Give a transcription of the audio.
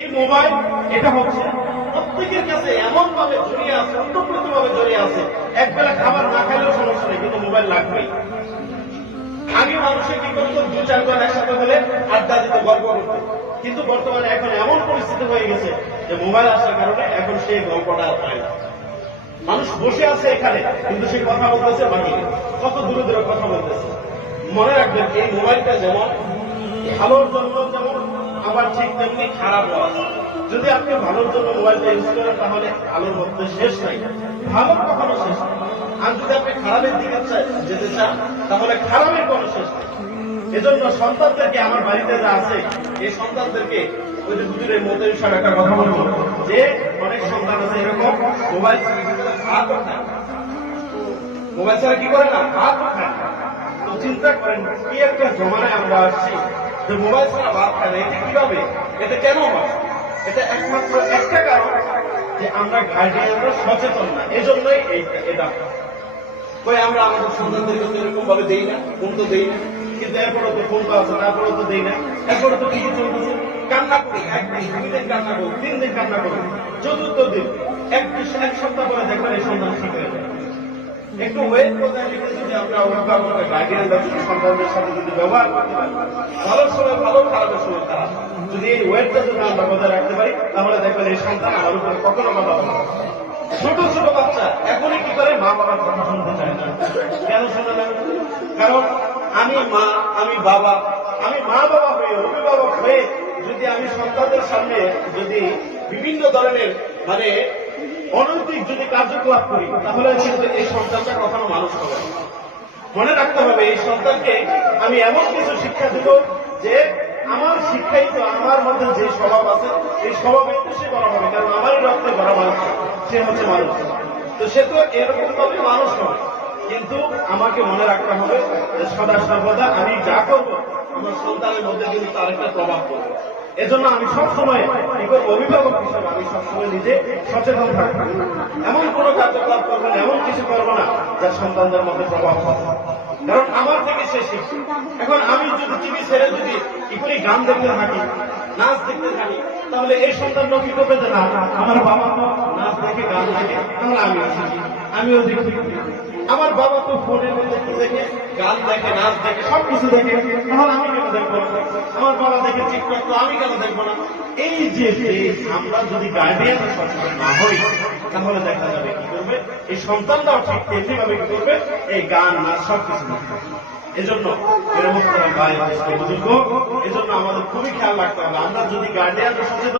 এই মোবাইল এটা হচ্ছে প্রত্যেকের কাছে এমন ভাবে জড়িয়ে আছে, অন্তর্প্রত ভাবে জড়িয়ে আছে, একবেলা খাবার না খাইলেও সমস্যা নেই, কিন্তু মোবাইল লাগবেই। আগে মানুষে কি করতো, 2-4 জন একসাথে হলে আড্ডা দিত, গল্প করতো। কিন্তু বর্তমানে এখন এমন পরিস্থিতি হয়ে গেছে যে মোবাইল আসার কারণে এখন সেই গল্পটা হয় না। মানুষ বসে আছে এখানে, কিন্তু সে কথা বলতেছে বাহিরে, কত দূরে দূরে কথা বলতেছে। মনে রাখবেন, এই মোবাইলটা যেমন ভালোর জন্য যেমন, আবার ঠিক তেমনি খারাপও আছে। যদি আপনি ভালোর জন্য মোবাইলটা ইউজ করেন, তাহলে ভালোর মধ্যে শেষ নাই, ভালোর কখনো শেষ নাই। আর যদি আপনি খারাপের দিকে যেতে চান, তাহলে খারাপের কোনো শেষ নেই। এজন্য সন্তানদেরকে, আমার বাড়িতে যা আছে, এই সন্তানদেরকে ওই যে হুজুরের মতো বিষয়ে একটা কথা বলবো, যে অনেক সন্তান আছে এরকম মোবাইল হাত খায়, মোবাইল ছাড়া কি করে না, হাত খায়। তো চিন্তা করেন কি একটা জমানায় আমরা আসছি যে মোবাইল ছাড়া ভাত খায় না। এটা কিভাবে, এটা কেন হয়? এটা একমাত্র একটা কারণ, যে আমরা গার্ডিয়ানরা সচেতন না, এজন্যই এটা। কই আমরা আমাদের সন্তানদেরকে তো এরকম ভাবে দেই না, ফোন তো দেই না, কিন্তু এরপরে তো ফোন তো আছে, তারপরে তো দেই না। এরপরে তো কিছু চলতেছে, কান্না করি, 1 দিন 2 দিন কান্না করি, 3 দিন কান্না করি, 4th দিন এক সপ্তাহ পরে দেখবেন এই সন্তান ঠিক হয়ে যায়। একটু ওয়েট করতে লিখে যদি আমরা অভিভাবকরা, গার্ডিয়ানরা যদি সন্তানদের সাথে যদি ব্যবহার করতে পারি, ভালোর সময় ভালো, খারাপের সময় খারাপ, যদি এই ওয়েটটা যদি আমরা বজায় রাখতে পারি, তাহলে দেখবেন এই সন্তান আমার উপরে কখনো কথা বলবে না। ছোট ছোট বাচ্চা এখনই কি করে, মা বাবার কথা শুনতে চায় না। কেন শুনে না? কারণ আমি মা, আমি বাবা, আমি মা বাবা হয়ে, অভিভাবক হয়ে যদি আমি সন্তানদের সামনে যদি বিভিন্ন ধরনের অনৈতিক যদি কার্যকলাপ করি, তাহলে কিন্তু এই সন্তানটা কখনো মানুষ হবে না। মনে রাখতে হবে, এই সন্তানকে আমি এমন কিছু শিক্ষা দিব যে আমার শিক্ষাই তো, আমার মধ্যে যে স্বভাব আছে, এই স্বভাবেই তো সে করা হবে। কারণ আমারই রক্তে গড়া মানুষ, সে হচ্ছে মানুষ। তো সে তো এরকম ভাবে মানুষ হবে। কিন্তু আমাকে মনে রাখতে হবে যে সদা সর্বদা আমি যা করবো, আমার সন্তানের মধ্যে কিন্তু তার একটা প্রভাব পড়বে। এজন্য আমি সবসময় অভিভাবক হিসেবে আমি সবসময় নিজে সচেতন থাকবো। এমন কোনো কার্যকলাপ করবো না, এমন কিছু করবো না যা সন্তানদের মধ্যে প্রভাব পড়ে। কারণ আমার থেকে সে শিখছে। এখন আমি যদি টিভি ছেড়ে যদি এখনই গান দেখতে থাকি, নাচ দেখতে থাকি, তাহলে এই সন্তানটা কি করবে যে না, আমার বাবা নাচ দেখে, গান দেখে, তাহলে আমিও শিখি, আমিও দেখি। আমার বাবা তো ফোনের মধ্যে দেখে, গান দেখে, নাচ দেখে, সবকিছু দেখে, তাহলে আমি কেন দেখবো না? আমার বাবা দেখে টিকটক, তো আমি কেন দেখবো না? এই যে আমরা যদি গার্ডিয়ান সচেতন না হই, তাহলে দেখা যাবে কি করবে, এই সন্তানরাও ঠিক তেমনিভাবে কি করবে, এই গান, নাচ সবকিছু। এজন্য এজন্য আমাদের খুবই খেয়াল রাখতে হবে। আমরা যদি গার্ডিয়ান সচেতন